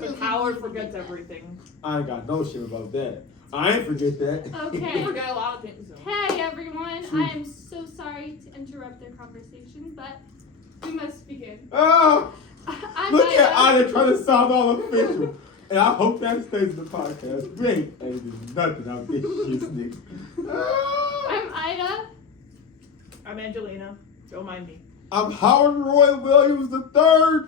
Because Howard forgets everything. I ain't got no shit about that. I ain't forget that. You forget a lot of things. So. Hey everyone, I am so sorry to interrupt their conversation, but we must begin. Oh, I'm look at Aida. Aida trying to sound all official. And I hope that stays in the podcast. We ain't editing nothing out this shit, nigga. I'm Aida. I'm Angelina. Don't mind me. I'm Howard Roy Williams III.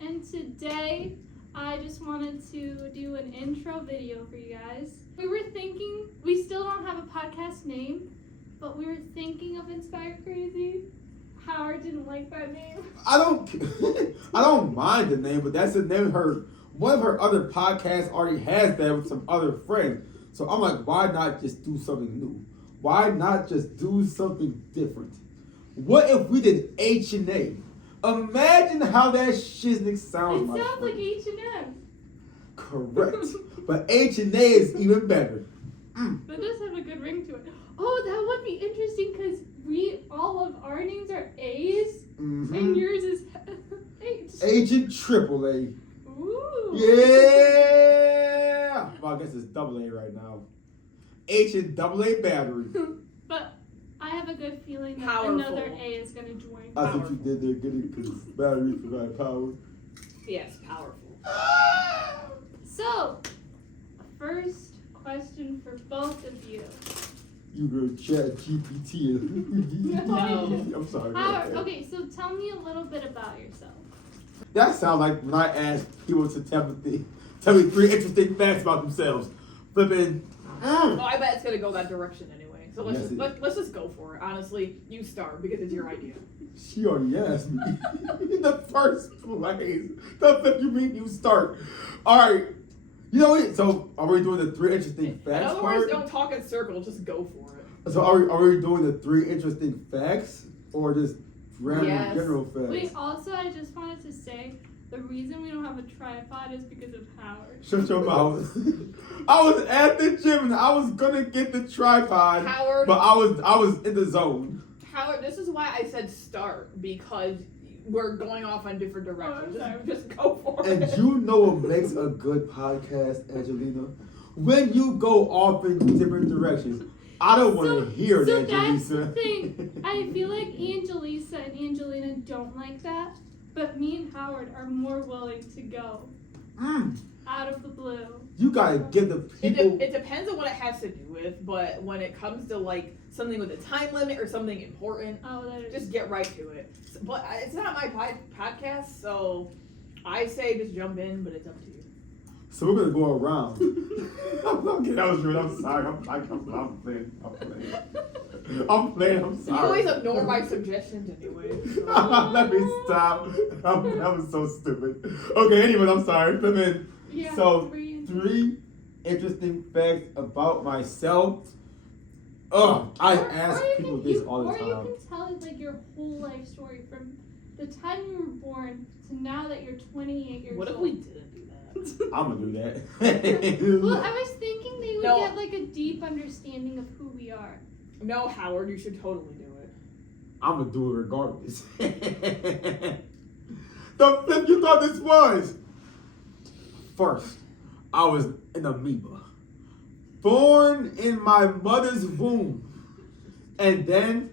And today, I just wanted to do an intro video for you guys. We were thinking, we still don't have a podcast name, but we were thinking of Inspired Crazy. Howard didn't like that name. I don't mind the name, but that's the name one of her other podcasts already has that with some other friends. So I'm like, why not just do something new? Why not just do something different? What if we did H&A? Imagine how that shiznick sounds. It sounds like H&M. Correct. But H&A is even better. That does have a good ring to it. Oh, that would be interesting because all of our names are A's and yours is H. Agent Triple A. Ooh. Yeah. Well, I guess it's double A right now. H and double A battery. But I have a good feeling that Powerful. another A is going to join. I think you did there good because batteries provide power. Yes, powerful. So, first question for both of you. You go chat GPT. No. I'm sorry. Howard, okay, so tell me a little bit about yourself. That sounds like when I ask people to tell me 3 interesting facts about themselves. Flipping. Well, I bet it's gonna go that direction anyway. So let's Yes, let's just go for it. Honestly, you start because it's your idea. She already asked me in the first place. The flip you mean you start. Alright. You know what? So are we doing the 3 interesting In facts other part? words, don't talk in circles. Just go for it. So are we doing the 3 interesting facts or just random Yes. general facts? Wait, also, I just wanted to say the reason we don't have a tripod is because of Howard. Shut your mouth. I was at the gym and I was gonna get the tripod, Howard. but I was in the zone. Howard, this is why I said start because we're going off on different directions. Oh, I'm sorry. Just go for And it. you know what makes a good podcast, Angelina? When you go off in different directions. I don't want to hear so that, that's the Angelisa. thing. I feel like Angelisa and Angelina don't like that, but me and Howard are more willing to go out of the blue. You gotta give the people. It depends on what it has to do with, but when it comes to like something with a time limit or something important, Oh, that is just get right to it. But it's not my podcast, so I say just jump in, but it's up to you. So we're gonna go around. That was good. I'm sorry. I'm playing. I'm You sorry. always ignore my suggestions anyway. So. Let me stop. That was so stupid. Okay, anyway, I'm sorry. Yeah, So, 3 3 interesting facts about myself. I ask people this all the Or you time. can tell like your whole life story from the time you were born to now that you're 28 years What if old. we didn't do that? I'm gonna do that. Well, I was thinking they would No. get like a deep understanding of who we are. No, Howard, you should totally do it. I'm gonna do it regardless. The flip you thought this was? First, I was an amoeba. Born in my mother's womb. And then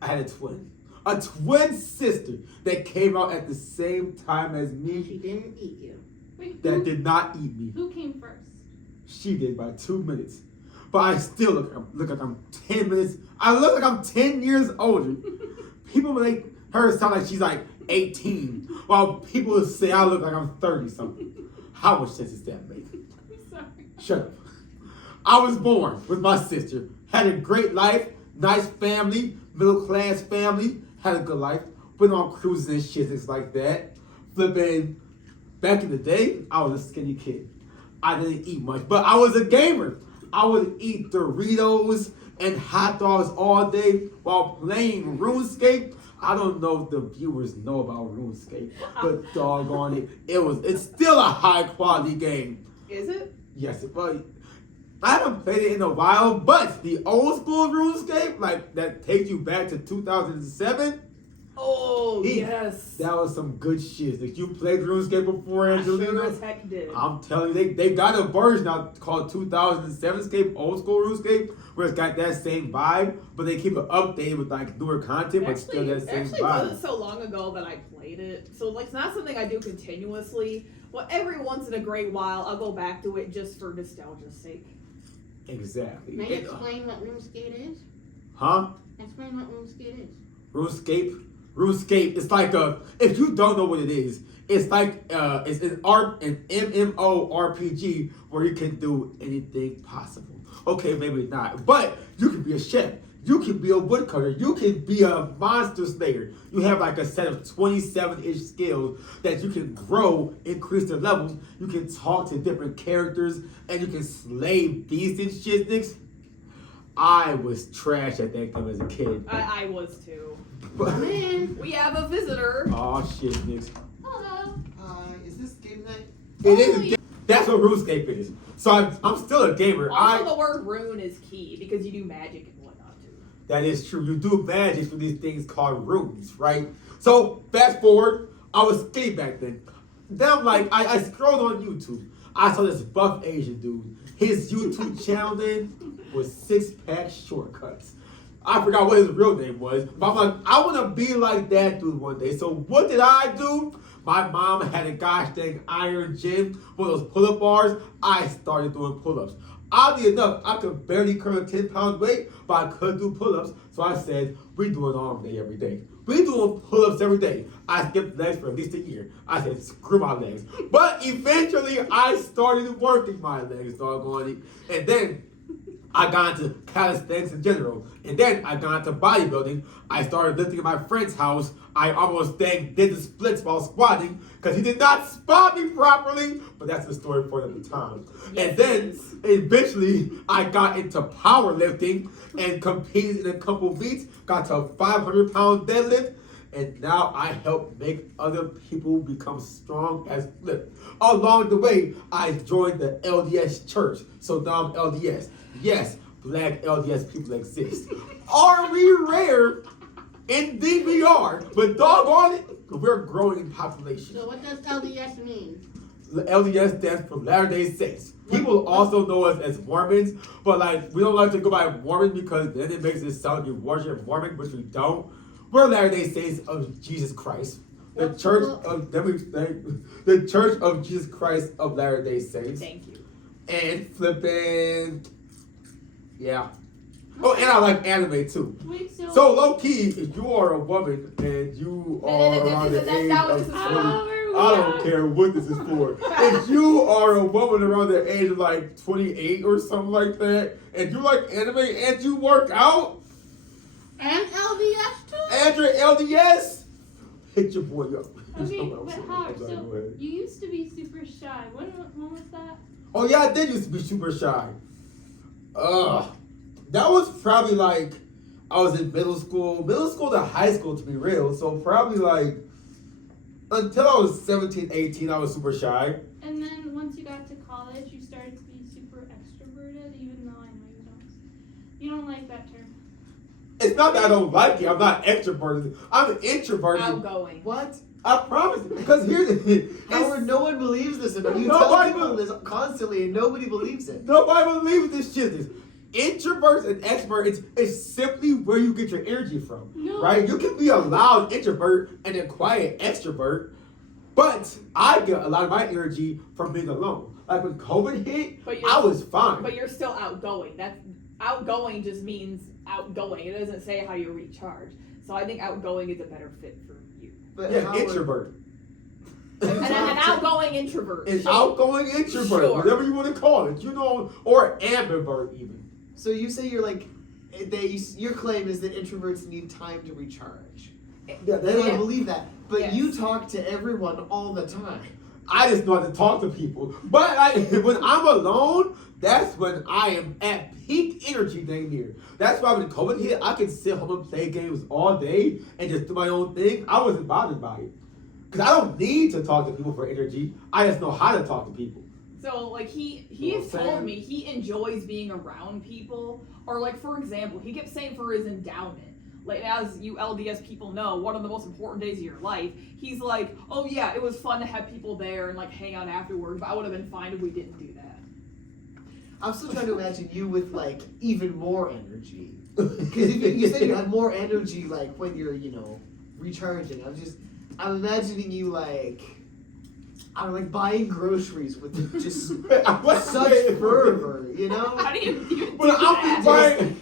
I had a twin. A twin sister that came out at the same time as me. She didn't eat you. Wait, That did not eat me. who came first? She did by 2 minutes. But I still look like I'm 10 minutes. I look like I'm 10 years older. People make her sound like she's like 18. While people say I look like I'm 30 something. How much sense does that make? I'm sorry. Shut up. I was born with my sister. Had a great life. Nice family. Middle class family. Had a good life. Went on cruises and shit, things like that. Flipping. Back in the day, I was a skinny kid. I didn't eat much, but I was a gamer. I would eat Doritos and hot dogs all day while playing RuneScape. I don't know if the viewers know about RuneScape, but doggone it, it's still a high quality game. Is it? Yes, but I haven't played it in a while, but the old school RuneScape, like that takes you back to 2007, Oh, yes. That was some good shit. If you played RuneScape before, I Angelina, sure as heck did. I'm telling you, they got a version out called 2007 Scape, old school RuneScape, where it's got that same vibe, but they keep it updated with like newer content, but still that same Actually, vibe. it wasn't so long ago that I played it. So, like, it's not something I do continuously. But every once in a great while, I'll go back to it just for nostalgia's sake. Exactly. May you explain what RuneScape is? Huh? Explain what RuneScape is. RuneScape, it's like if you don't know what it is, it's like it's an MMORPG where you can do anything possible. Okay, maybe not, but you can be a chef, you can be a woodcutter, you can be a monster slayer. You have like a set of 27-ish skills that you can grow, increase their levels. You can talk to different characters, and you can slay beasts and shit. Niggas. I was trash at that game as a kid. I was too. Man. We have a visitor. Oh shit, niggas. Hello. Is this game night? It is. That's what RuneScape is. So I'm still a gamer. Also, the word rune is key because you do magic and whatnot too. That is true. You do magic through these things called runes, right? So fast forward, I was skinny back then. Then I'm like, I scrolled on YouTube. I saw this buff Asian dude. His YouTube channel then was 6-pack shortcuts. I forgot what his real name was, but I'm like, I want to be like that dude one day. So what did I do? My mom had a gosh dang iron gym, one of those pull-up bars. I started doing pull-ups. Oddly enough, I could barely curl 10 pounds weight, but I could do pull-ups. So I said, we doing arm day every day. We doing pull-ups every day. I skipped legs for at least a year. I said, screw my legs. But eventually, I started working my legs, doggone it. And then I got into calisthenics in general. And then I got into bodybuilding. I started lifting at my friend's house. I almost did the splits while squatting because he did not spot me properly. But that's the story for another time. Yes, and then eventually I got into powerlifting and competed in a couple meets. Got to a 500-pound deadlift. And now I help make other people become strong as flip. Along the way, I joined the LDS church. So now I'm LDS. Yes, black LDS people exist. Are we rare? Indeed we are. But doggone it, we're growing in population. So what does LDS mean? LDS stands for Latter-day Saints. People also know us as Mormons, but like we don't like to go by Mormon because then it makes it sound like you worship Mormon, which we don't. We're Latter-day Saints of Jesus Christ. The Church of the Church of Jesus Christ of Latter-day Saints. Thank you. And flipping, yeah. Oh, and I like anime too. Wait, So low key, if you are a woman and you are around the age of 20, I don't care what this is for. If you are a woman around the age of like 28 or something like that, and you like anime and you work out, And LDS too? and you're LDS, hit your boy up. Okay, but how? So you used to be super shy. When was that? Oh yeah, I did used to be super shy. That was probably like I was in middle school to high school to be real. So probably like until I was 17, 18, I was super shy. And then once you got to college, you started to be super extroverted, even though I know you don't like that term. It's not that I don't like it. I'm not extroverted. I'm introverted. Outgoing. What? I promise. Because here's the thing. Howard, no one believes this about you. Nobody Tell people this constantly and nobody believes it. Nobody believes this shit. Introverts and extroverts, it's simply where you get your energy from. No. Right? You can be a loud introvert and a quiet extrovert, but I get a lot of my energy from being alone. Like when COVID hit, I was fine. But you're still outgoing. That's outgoing just means outgoing. It doesn't say how you recharge. So I think outgoing is a better fit for you. But Yeah, Howard, introvert. And an outgoing introvert. An outgoing introvert, Sure. whatever you want to call it, or ambivert even. So you say you're like, your claim is that introverts need time to recharge. Yeah, And I Yeah. believe that. But Yes. you talk to everyone all the time. I just know how to talk to people. But when I'm alone, that's when I am at peak energy dang near. That's why when COVID hit, I could sit home and play games all day and just do my own thing. I wasn't bothered by it. Because I don't need to talk to people for energy. I just know how to talk to people. So like he You know has what I'm saying? told me he enjoys being around people, or like for example, he kept saying for his endowment, like, as you LDS people know, one of the most important days of your life. He's like, oh yeah, it was fun to have people there and like hang out afterwards, but I would have been fine if we didn't do that. I'm still trying to imagine you with like even more energy. Because you said you have more energy like when you're, recharging. I'm imagining you like, I don't know, like buying groceries with just such fervor, How do you even But do I'm that? buying.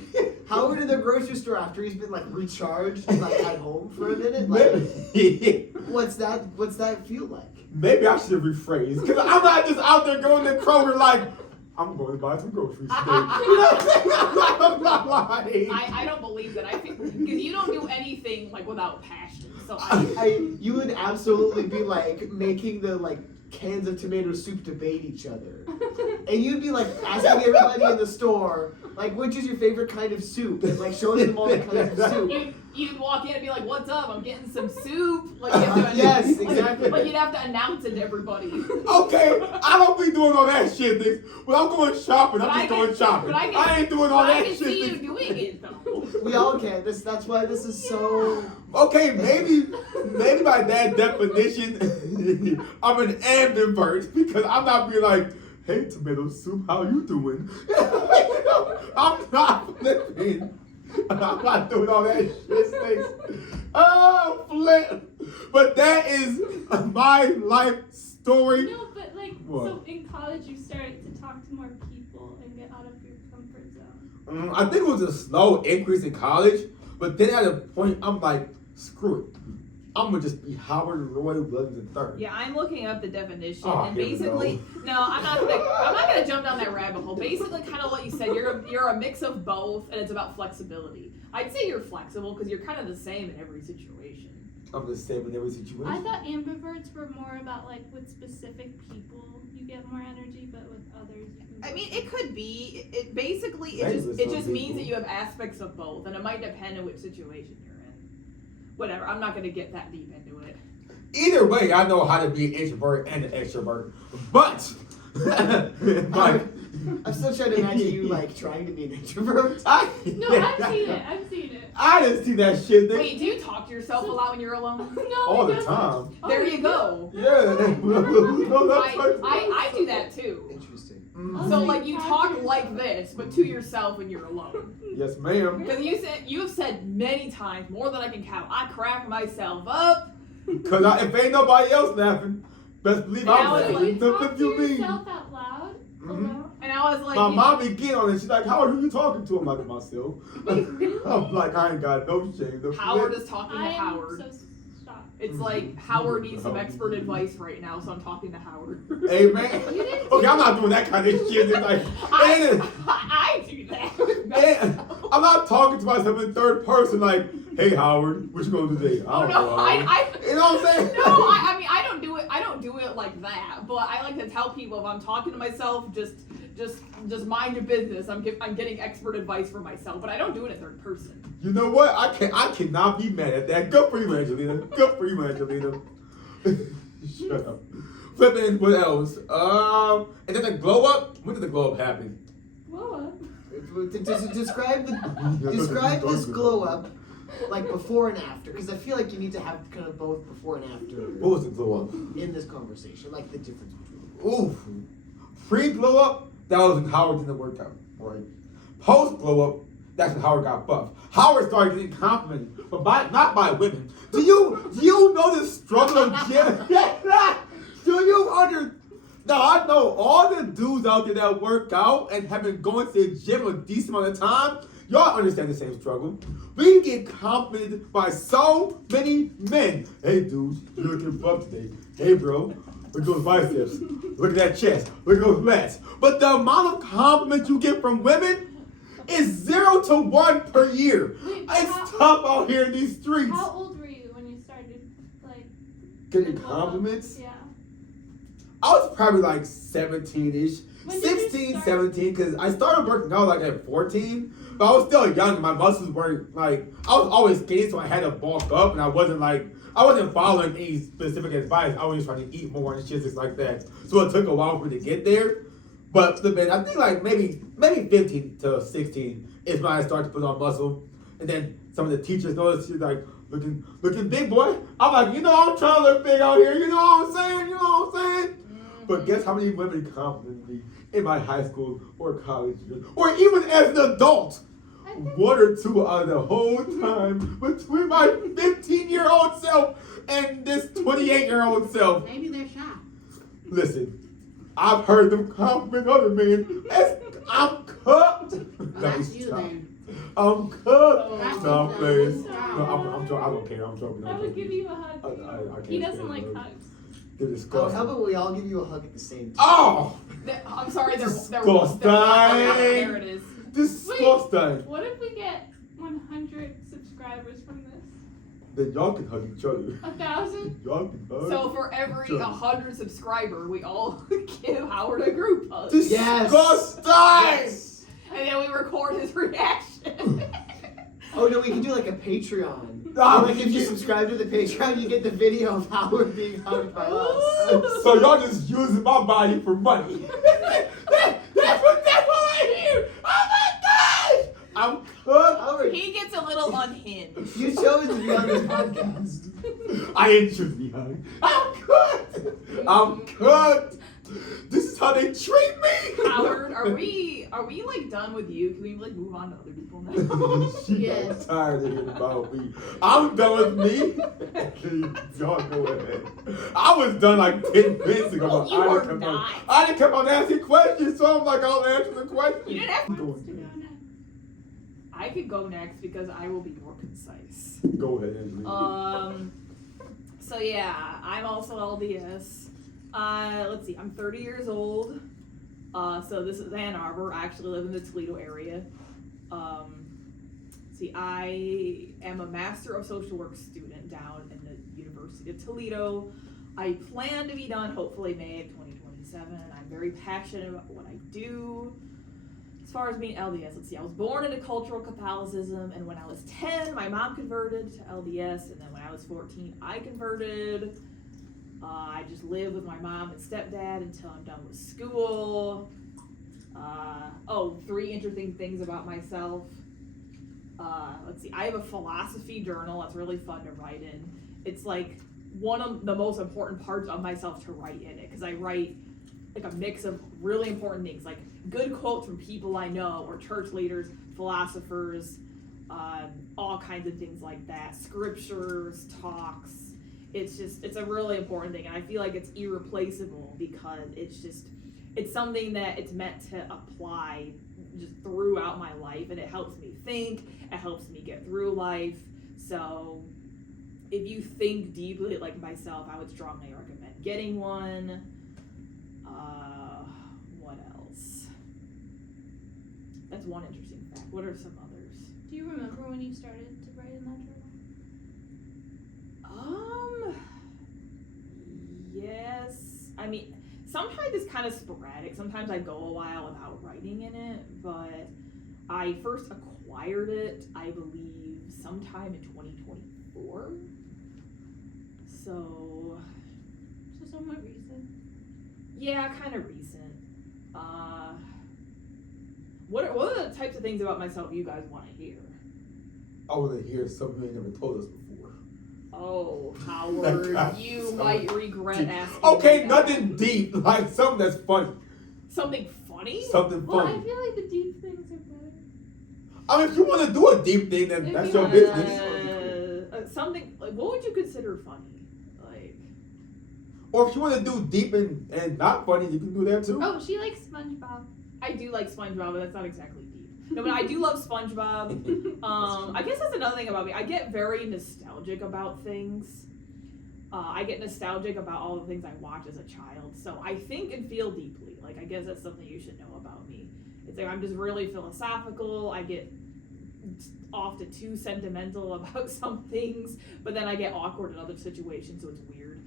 Howard in the grocery store after he's been like recharged like at home for a minute. Like, Maybe, what's that feel like? maybe I should rephrase because I'm not just out there going to Kroger like I'm going to buy some groceries today. I'm not lying. I don't believe that. I think because you don't do anything like without passion. So You would absolutely be like making the like cans of tomato soup debate each other, and you'd be like asking everybody in the store like which is your favorite kind of soup, and like showing them all the kinds of soup. you'd walk in and be like, "What's up? I'm getting some soup." Like you have to, Yes, like, exactly. Like you'd have to announce it to everybody. Okay, I don't be doing all that shit. Niggas. When I'm going shopping, I'm But just going shopping. but I ain't doing all but I that can shit. see you niggas. doing it though. We all can. That's why this is so. Okay, maybe by that definition, I'm an ambivert because I'm not being like, hey, tomato soup, how you doing? I'm not flipping. I'm not doing all that shit, snakes. Oh, flip. But that is my life story. No, but like, What? so in college you started to talk to more people and get out of your comfort zone. I think it was a slow increase in college, but then at a point, I'm like, screw it. I'm gonna just be Howard Roy Williams III. Yeah, I'm looking up the definition, Oh, and here we basically, no, I'm not gonna jump down that rabbit hole. Basically, kind of what you said, you're a mix of both, and it's about flexibility. I'd say you're flexible because you're kind of the same in every situation. I'm the same in every situation. I thought ambiverts were more about like with specific people you get more energy, but with others you can. I mean, it could be. It basically Maybe it with just some means people. that you have aspects of both, and it might depend on which situation you're in. Whatever. I'm not gonna get that deep into it. Either way, I know how to be an introvert and an extrovert. But I'm still trying to imagine you like trying to be an introvert. No, I've seen it. I've seen it. I didn't see that shit. Nigga. Wait, do you talk to yourself a lot when you're alone? No, All the because- time. Oh, There you you do? go. Yeah. No, that's right. I do that too. Interesting. Mhm. So like you talk like this, but to yourself when you're alone. Yes, ma'am. Because you have said many times, more than I can count. I crack myself up. Cause if ain't nobody else laughing, best believe Yeah, I'm I was So laughing. you The talk flip to you mean? yourself out loud? Mhm. Alone? And I was like, My mom be getting on it. She's like, Howard, who you talking to? I'm like, myself. I'm like, I ain't got no shame. The Howard flip. is talking to I am Howard. so shocked. It's like Howard needs some expert advice right now, so I'm talking to Howard. Hey, man. You didn't Okay, I'm not doing that kind of shit. It's like, I do that. and I'm not talking to myself in third person like, hey, Howard, what you gonna do today? Oh don't no, know, Howard. I You know what I'm saying? no, I mean I don't do it. I don't do it like that. But I like to tell people if I'm talking to myself, just mind your business. I'm getting expert advice for myself, but I don't do it in third person. You know what? I cannot be mad at that. Good for you, Angelina. Good for you, Angelina. Shut up. Flipping, what else? And then the glow up. When did the glow up happen? Whoa. Describe this glow up like before and after, because I feel like you need to have kind of both before and after What was the glow up? in this conversation, like the difference between. Oof. Pre glow up, that was when Howard didn't work out, right? Post glow up, that's when Howard got buff. Howard started getting complimented, but not by women. Do you know the struggle of gym? Do you under? Now I know all the dudes out there that work out and have been going to the gym a decent amount of time. Y'all understand the same struggle. We get complimented by so many men. Hey, dude, you're looking buff today. Hey, bro, look at those biceps. Look at that chest. Look at those lats. But the amount of compliments you get from women is 0 to 1 per year. Wait, It's tough out here in these streets. How old were you when you started, like, Getting the glow up? compliments? Yeah. I was probably like 17-ish. When did you 16, start? 17, because I started working out like at 14, but I was still young and my muscles weren't like, I was always skinny, so I had to bulk up, and I wasn't following any specific advice. I was just trying to eat more and shit just like that. So it took a while for me to get there. But I think like maybe 15 to 16 is when I started to put on muscle. And then some of the teachers noticed you're like looking big, boy. I'm like, I'm trying to look big out here. You know what I'm saying? But guess how many women complimented me in my high school or college years, or even as an adult? One or two out of the whole time between my 15-year-old self and this 28-year-old self. Maybe they're shy. Listen, I've heard them compliment other men. I'm cooked. That's you then. I'm cooked. That's No, I'm you playing. then. No, I'm joking. I don't care. I'm joking. I would give you a hug. I can't He doesn't stand like those. hugs. They're Oh, disgusting. how about we all give you a hug at the same time? Oh! I'm sorry, they're Disgusting. there it is. Disgusting. What if we get 100 subscribers from this? Then y'all can hug each other. 1,000? Y'all can hug. So for every Sure. 100 subscriber, we all give Howard a group hug. Yes. Disgusting! And then we record his reaction. Oh no, we can do like a Patreon. Nah, Like if you subscribe to the Patreon, you get the video of Howard being hugged by us. So y'all just using my body for money. That's what I hear. Oh my gosh! I'm cooked. Howard, He gets a little unhinged. you chose to be on this podcast. I ain't choose me, honey. I'm cooked. This is how they treat me. Howard, are we like done with you? Can we like move on to other people now? She Yes. got tired of hearing about me. I'm done with me. Y'all go ahead. I was done like 10 minutes ago. Well, but you I were didn't not. I didn't come on asking questions, so I'm like, I'll answer the question. You didn't have Who wants to go next? I could go next because I will be more concise. Go ahead, Angelina. So yeah, I'm also LDS. Let's see, I'm 30 years old. So this is Ann Arbor. I actually live in the Toledo area. See, I am a Master of Social Work student down in the University of Toledo. I plan to be done hopefully May of 2027. I'm very passionate about what I do. As far as being LDS, let's see, I was born into cultural Catholicism, and when I was 10, my mom converted to LDS, and then when I was 14, I converted. I just live with my mom and stepdad until I'm done with school. 3 interesting things about myself. Let's see, I have a philosophy journal that's really fun to write in. It's like one of the most important parts of myself to write in it, because I write like a mix of really important things, like good quotes from people I know, or church leaders, philosophers, all kinds of things like that, scriptures, talks. It's a really important thing, and I feel like it's irreplaceable because it's something that it's meant to apply just throughout my life, and it helps me think, it helps me get through life. So if you think deeply like myself, I would strongly recommend getting one. What else? That's one interesting fact. What are some others? Do you remember when you started to write in that journal? Yes. I mean, sometimes it's kind of sporadic. Sometimes I go a while without writing in it, but I first acquired it, I believe, sometime in 2024. So somewhat recent. yeah, kind of recent. What are the types of things about myself you guys want to hear? I want to hear something you ain't never told us before. Oh, Howard, you might regret asking. Okay, me that. nothing deep, like something that's funny. Something funny? Something Well, funny. I feel like the deep things are better. I mean, if you want to do a deep thing, then Maybe that's your not. business. Something like, what would you consider funny? Like, Or if you want to do deep and not funny, you can do that too. Oh, she likes SpongeBob. I do like SpongeBob, but that's not exactly deep. No, but I do love SpongeBob. I guess that's another thing about me. I get very nostalgic about things. I get nostalgic about all the things I watched as a child. So I think and feel deeply. Like, I guess that's something you should know about me. It's like I'm just really philosophical. I get often too sentimental about some things, but then I get awkward in other situations, so it's weird.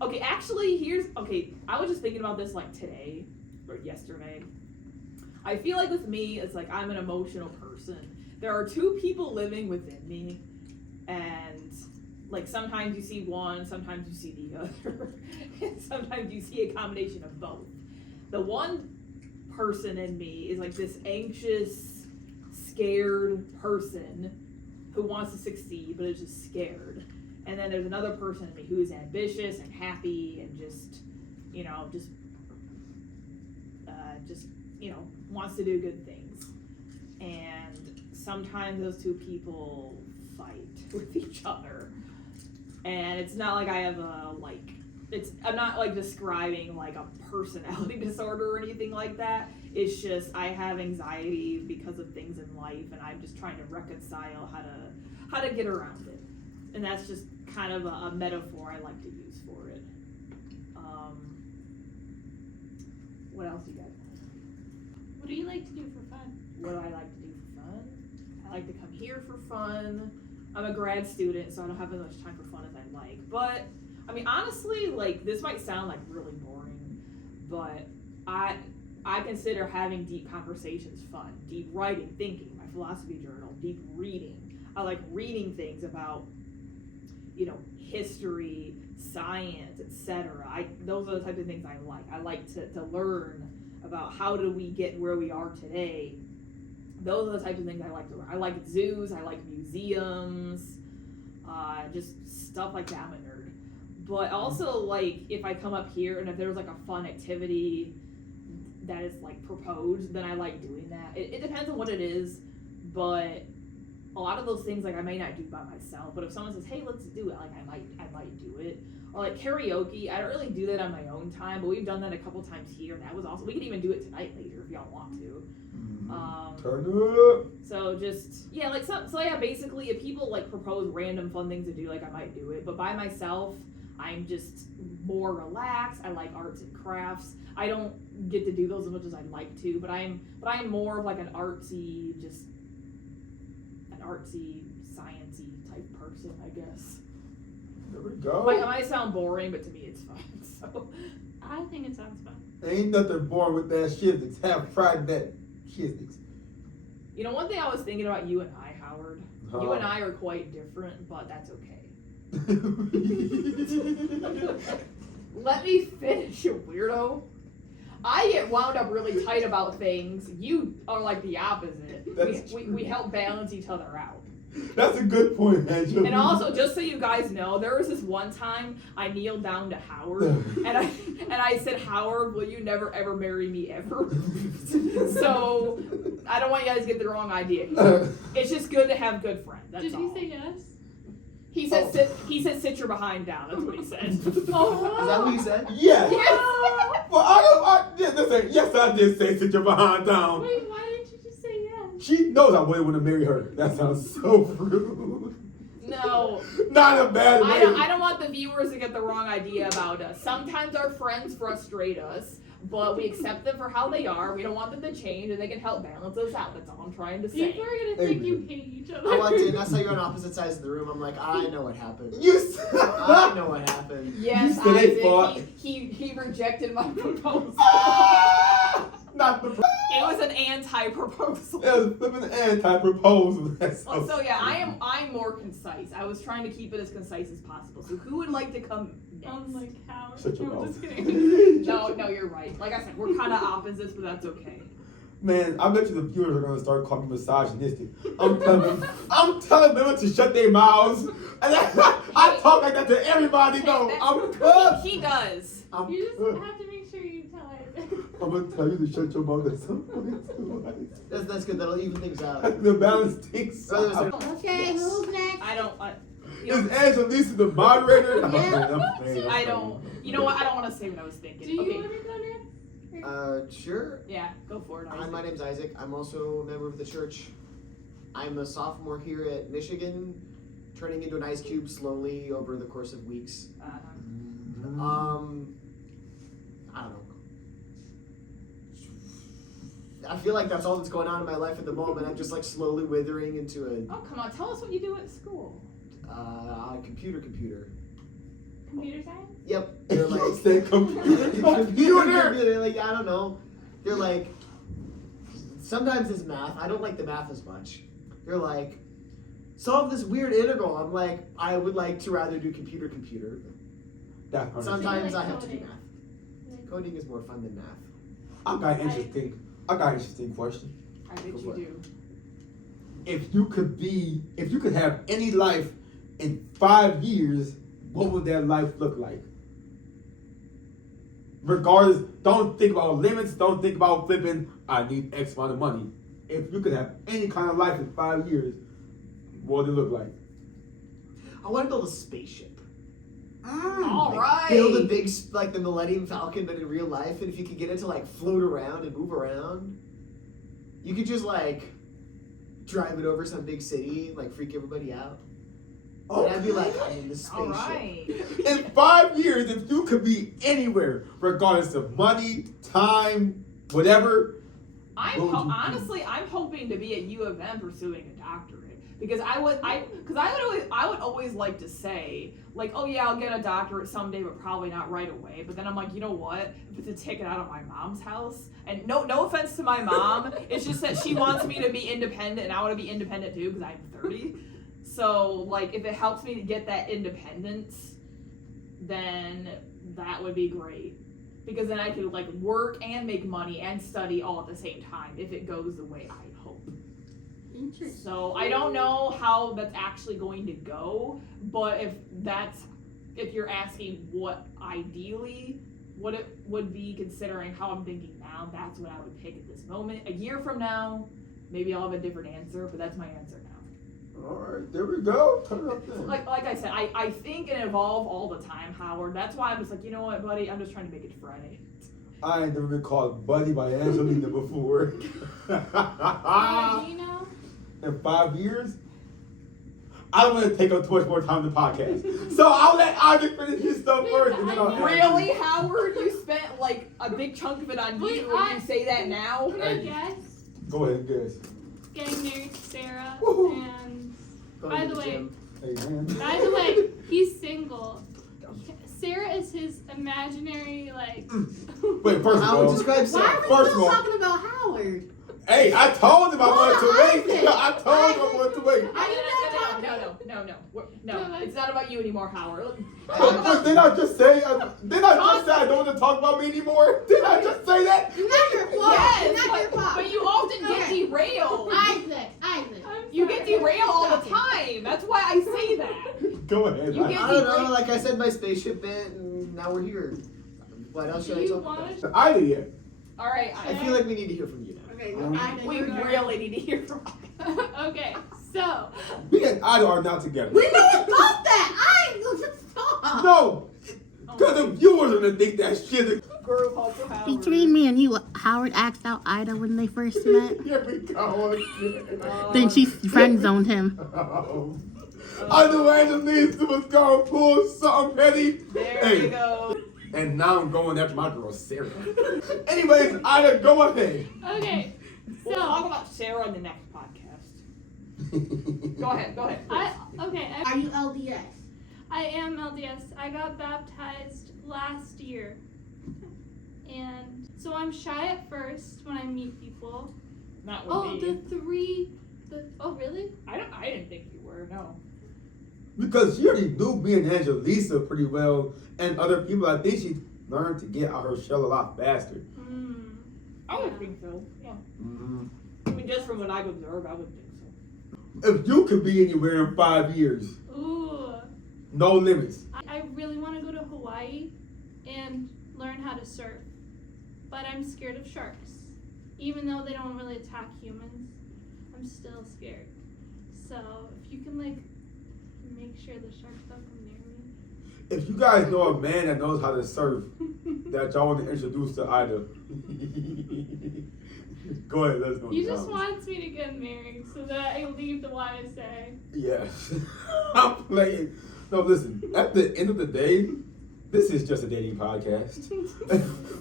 Okay, actually, I was just thinking about this like today or yesterday. I feel like with me, it's like I'm an emotional person. There are 2 people living within me, and like sometimes you see one, sometimes you see the other, and sometimes you see a combination of both. The one person in me is like this anxious, scared person, who wants to succeed but is just scared. And then there's another person in me who is ambitious and happy and just wants to do good things. And sometimes those two people fight with each other. And it's not like I have I'm not like describing like a personality disorder or anything like that. It's just I have anxiety because of things in life, and I'm just trying to reconcile how to get around it. And that's just kind of a metaphor I like to use for it. What else you guys? What do you like to do for fun? What do I like to do for fun? I like to come here for fun. I'm a grad student, so I don't have as much time for fun as I'd like. But I mean, honestly, like this might sound like really boring, but I consider having deep conversations fun. Deep writing, thinking, my philosophy journal, deep reading. I like reading things about, history, science, etc. Those are the types of things I like. I like to learn about how do we get where we are today. Those are the types of things I like to learn. I like zoos, I like museums, just stuff like that. I'm a nerd. But also, like, if I come up here and if there's like a fun activity that is like proposed, then I like doing that. It depends on what it is, but a lot of those things like I may not do by myself. But if someone says, "Hey, let's do it," like I might do it. Or like karaoke, I don't really do that on my own time, but we've done that a couple times here, and that was awesome. We could even do it tonight later if y'all want to. Turn it up. So just basically if people like propose random fun things to do, like I might do it. But by myself, I'm just more relaxed. I like arts and crafts. I don't get to do those as much as I'd like to, but I'm more of like an artsy, sciencey type person, I guess. There we go. It might sound boring, but to me it's fun. So I think it sounds fun. Ain't nothing boring with that shiznix. Have pride in that shiznix. one thing I was thinking about you and I, Howard. You and I are quite different, but that's okay. Let me finish, you weirdo. I get wound up really tight about things. You are like the opposite. We help balance each other out. That's a good point, Angela. And also, just so you guys know, there was this one time I kneeled down to Howard, and I said, "Howard, will you never ever marry me ever?" So I don't want you guys to get the wrong idea. It's just good to have good friends. That's Did all. he say yes? He said, "Sit your behind down." That's what he said. Oh, Is that what you said? Yes. Yes. Well, yes, I did say sit your behind down. wait, why didn't you just say yes? She knows I wouldn't want to marry her. That sounds so rude. No. Not a bad way. I don't want the viewers to get the wrong idea about us. Sometimes our friends frustrate us, but we accept them for how they are. We don't want them to change, and they can help balance us out. That's all I'm trying to say. People are gonna think you hate each other. I walked in, I saw you on opposite sides of the room. I'm like, I know what happened. I I know what happened. Yes, You said they fought. Isaac. He rejected my proposal. Not the. It was an anti-proposal. It was flipping anti-proposal. So yeah, I'm more concise. I was trying to keep it as concise as possible. So who would like to come next? I'm like, how? Shut your I'm mouth. just kidding. No, you're right. Like I said, we're kind of opposites, but that's okay. Man, I bet you the viewers are gonna start calling me misogynistic. I'm telling them to shut their mouths. And I talk like that to everybody. No, I'm good. He does. You just have to make sure you tell it. I'm gonna tell you to shut your mouth at some point too. That's good. That'll even things out. The balance stinks. Okay, who's next? Is Angelisa the moderator? Yeah. I don't. You know what? I don't want to say what I was thinking. Do you Okay. want to go next? Sure. Yeah, go for it. Hi, my name's Isaac. I'm also a member of the church. I'm a sophomore here at Michigan, turning into an ice cube slowly over the course of weeks. I don't know. I feel like that's all that's going on in my life at the moment. I'm just like slowly withering into Oh, come on. Tell us what you do at school. a computer. Computer science? Yep. They're like Say computer. They're like, I don't know. They're like, sometimes it's math. I don't like the math as much. They're like, solve this weird integral. I'm like, I would like to rather do computer. Sometimes I have to do coding? math. Coding is more fun than math. I got an interesting question. I bet you do. if you could have any life in 5 years, what would that life look like? Regardless, don't think about limits, don't think about flipping, I need X amount of money. If you could have any kind of life in 5 years, what would it look like? I want to build a spaceship. All Like, right. Build a big, like the Millennium Falcon, but in real life. And if you could get it to like float around and move around, you could just like drive it over some big city, like freak everybody out. And I'd be like, I'm in the spaceship. All right. In 5 years, if you could be anywhere, regardless of money, time, whatever, what would you do? Honestly, I'm hoping to be at U of M pursuing a doctorate because I would always like to say like, oh yeah, I'll get a doctorate someday, but probably not right away. But then I'm like, you know what? If it's a ticket out of my mom's house, and no offense to my mom, it's just that she wants me to be independent, and I want to be independent too because I'm 30. So like, if it helps me to get that independence, then that would be great. Because then I could like work and make money and study all at the same time if it goes the way I hope. Interesting. So I don't know how that's actually going to go, but if you're asking what ideally what it would be considering how I'm thinking now, that's what I would pick at this moment. A year from now, maybe I'll have a different answer, but that's my answer now. all right, there we go. Turn it up there. Like I said, I think and evolve all the time, Howard. That's why I'm just like, you know what, buddy, I'm just trying to make it Friday. I ain't never been called buddy by Angelina before. You know? In 5 years, I don't want to take up too much more time in the podcast. So I'll let Isaac finish his stuff first. And then I'll Really, Howard? You spent like a big chunk of it on Wait, you, and you say that now? Can I guess? Go ahead, guys. Getting married to Sarah, Woohoo. and Going by to the way, gym. Hey, man. by the way, he's single. Sarah is his imaginary, like. Wait, first of I would all, describe Why Sarah. are we First still of all- talking about Howard? hey, I told him I wanted to wait. Isaac. I told him I wanted to wait. Are you not talking? No. It's not about you anymore, Howard. But didn't I just say I don't want to talk about me anymore? Didn't I just say that? It's not your fault. It's not your fault. but you often get Okay. derailed. Isaac. You get derailed all the time. That's why I say that. Go ahead. You Isaac. get- I don't know, like I said, my spaceship bit, and now we're here. What else should Do I you talk want about? Ida yet? All right, I feel like we need to hear from you now. Okay, Mhm. we really need to hear from. Okay, so. Me and Ida are not together. We never thought that. Stop. No, because the viewers are gonna think that shit. Group home for Howard. Between me and you, Howard asked out Ida when they first met. Here we go again. Then she friend zoned him. I knew Angelisa was gonna pull something petty. There you go. And now I'm going after my girl Sarah. Anyways, Ida, go ahead. Okay, We'll talk so. about Sarah in the next podcast. Go ahead. Are you LDS? I am LDS. I got baptized last year. And so I'm shy at first when I meet people. Not with Oh, me. oh, really? I didn't think you were. No. Because she already knew me and Angelisa pretty well, and other people. I think she learned to get out her shell a lot faster. I would think so. Yeah. Mm-hmm. I mean, just from what I've observed, I would think so. If you could be anywhere in 5 years, Ooh. no limits. I really want to go to Hawaii and learn how to surf. But I'm scared of sharks. Even though they don't really attack humans, I'm still scared. So if you can, like, make sure the sharks don't come near me. If you guys know a man that knows how to surf, that y'all want to introduce to Ida, go ahead, let us know. He just wants me to get married so that I leave the YSA. Yes. I'm playing. No, listen, at the end of the day, this is just a dating podcast.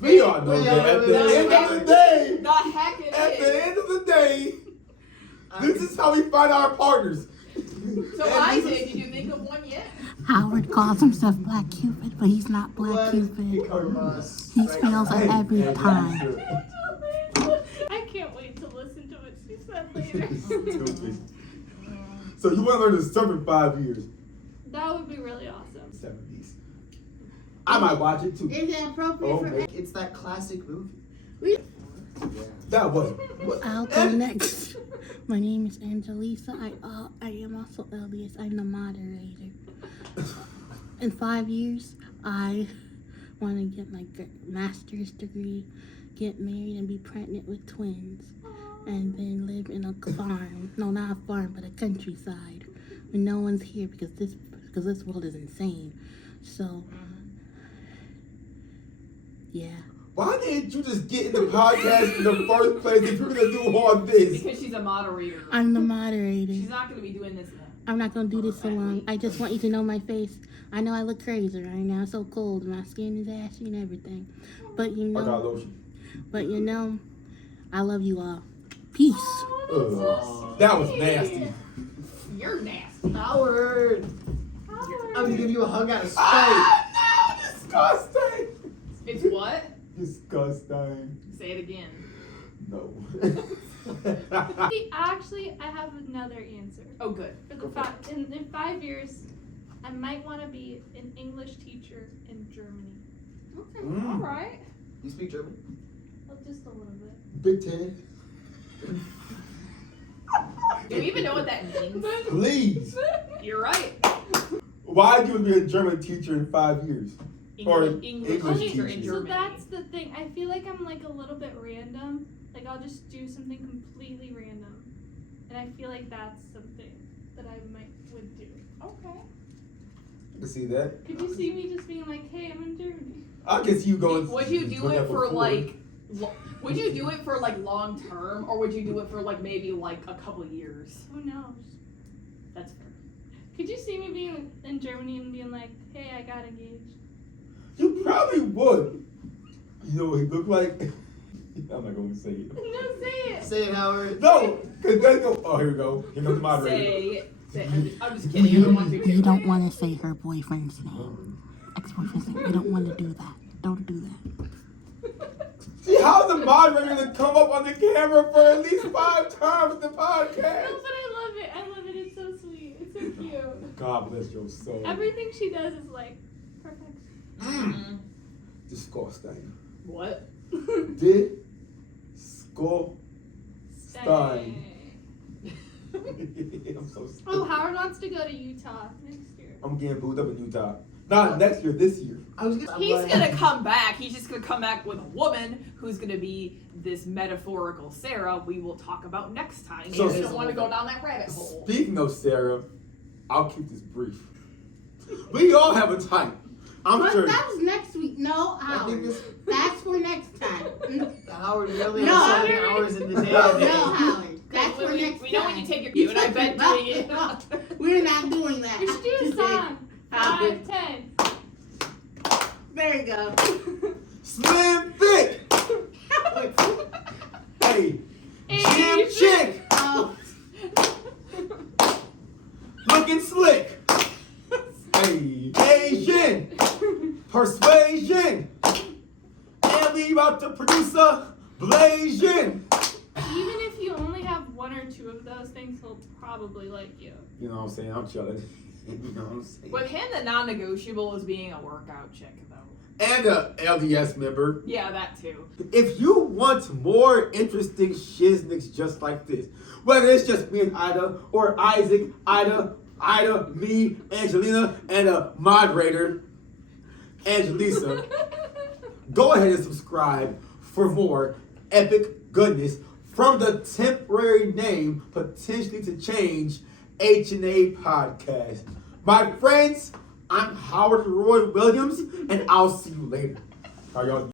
We all know that at the end of the day, The heck it at is. the end of the day, this is how we find our partners. So Isaac, did you think of one yet? Howard calls himself Black Cupid, but he's not Black Cupid. He fails at every time. I can't wait to listen to what she said later. Stupid. So you want to learn to surf in 5 years? That would be really awesome. 70s. I might watch it too. Is it appropriate Oh, for? man. It's that classic movie. That was. I'll go next. My name is Angelisa. I am also LDS. I'm the moderator. In 5 years, I want to get my master's degree, get married, and be pregnant with twins. And then live in a farm. No, not a farm, but a countryside. When no one's here because this world is insane. So, yeah. Why didn't you just get in the podcast in the first place if you're gonna do all this? Because she's a moderator. I'm the moderator. She's not gonna be doing this now. I'm not gonna do this so long. I just want you to know my face. I know I look crazy right now. It's so cold. My skin is ashy and everything. But I got lotion. I love you all. Peace. That was nasty. You're nasty. Howard! I'm gonna give you a hug out of spite. Ah, no, disgusting. It's what? Disgusting. Say it again. No. Actually, I have another answer. Oh, good. For the in 5 years, I might want to be an English teacher in Germany. Okay. Mm. All right. You speak German? Well, just a little bit. Big Ten. Do you even know what that means? Please. You're right. Why do you be a German teacher in 5 years? Or English teacher in teacher. So Germany. that's the thing. I feel like I'm like a little bit random. Like I'll just do something completely random, and I feel like that's something that I would do. Okay. I can see that. Could you see me just being like, "Hey, I'm in Germany"? I can see you going. Would you do doing it that for before. like? Would you do it for like long term, or would you do it for like maybe like a couple years? Who knows? That's fair. Could you see me being in Germany and being like, "Hey, I got engaged"? You probably would. You know what he looked like? I'm not going to say it. No, say it. Say it, Howard. No, because then go. Oh, here we go. Here comes the moderator. Say I'm just kidding. I don't want you to. You don't want to say her boyfriend's name. Ex-boyfriend's name. You don't want to do that. Don't do that. See, how's the moderator going to come up on the camera for at least 5 times the podcast? No, but I love it. I love it. It's so sweet. It's so cute. God bless your soul. Everything she does is like perfect. Disgusting. What? Disgusting. I'm so stupid. Oh, Howard wants to go to Utah next year. I'm getting booed up in Utah. Not next year, this year. He's gonna come back. He's just gonna come back with a woman who's gonna be this metaphorical Sarah we will talk about next time. So- You don't want to go down that rabbit hole. Speaking of Sarah, I'll keep this brief. We all have a type. I'm But sure. that was next week. No, I think Howard. this That's for next time. Howard really No, has 7 Howard. hours in the day. No, Howard. That's for we, next we time. know when you take your cue, and I bet doing it. We're not doing that. We should do a Today. song. Howard. 5, 10. There you go. Slim thick. Hey, Jim chick. Oh, Looking slick. Hey, Asian. Persuasion. And we about to produce a blazing. Even if you only have 1 or 2 of those things, he'll probably like you. You know what I'm saying? I'm chilling. You know what I'm saying? With him, the non-negotiable is being a workout chick, though. And a LDS member. Yeah, that too. If you want more interesting shiznicks just like this, whether it's just me and Ida, or Isaac, Ida, me, Angelina, and a moderator, Angelisa, go ahead and subscribe for more epic goodness from the temporary name potentially to change H&A Podcast. My friends, I'm Howard Roy Williams, and I'll see you later. How y'all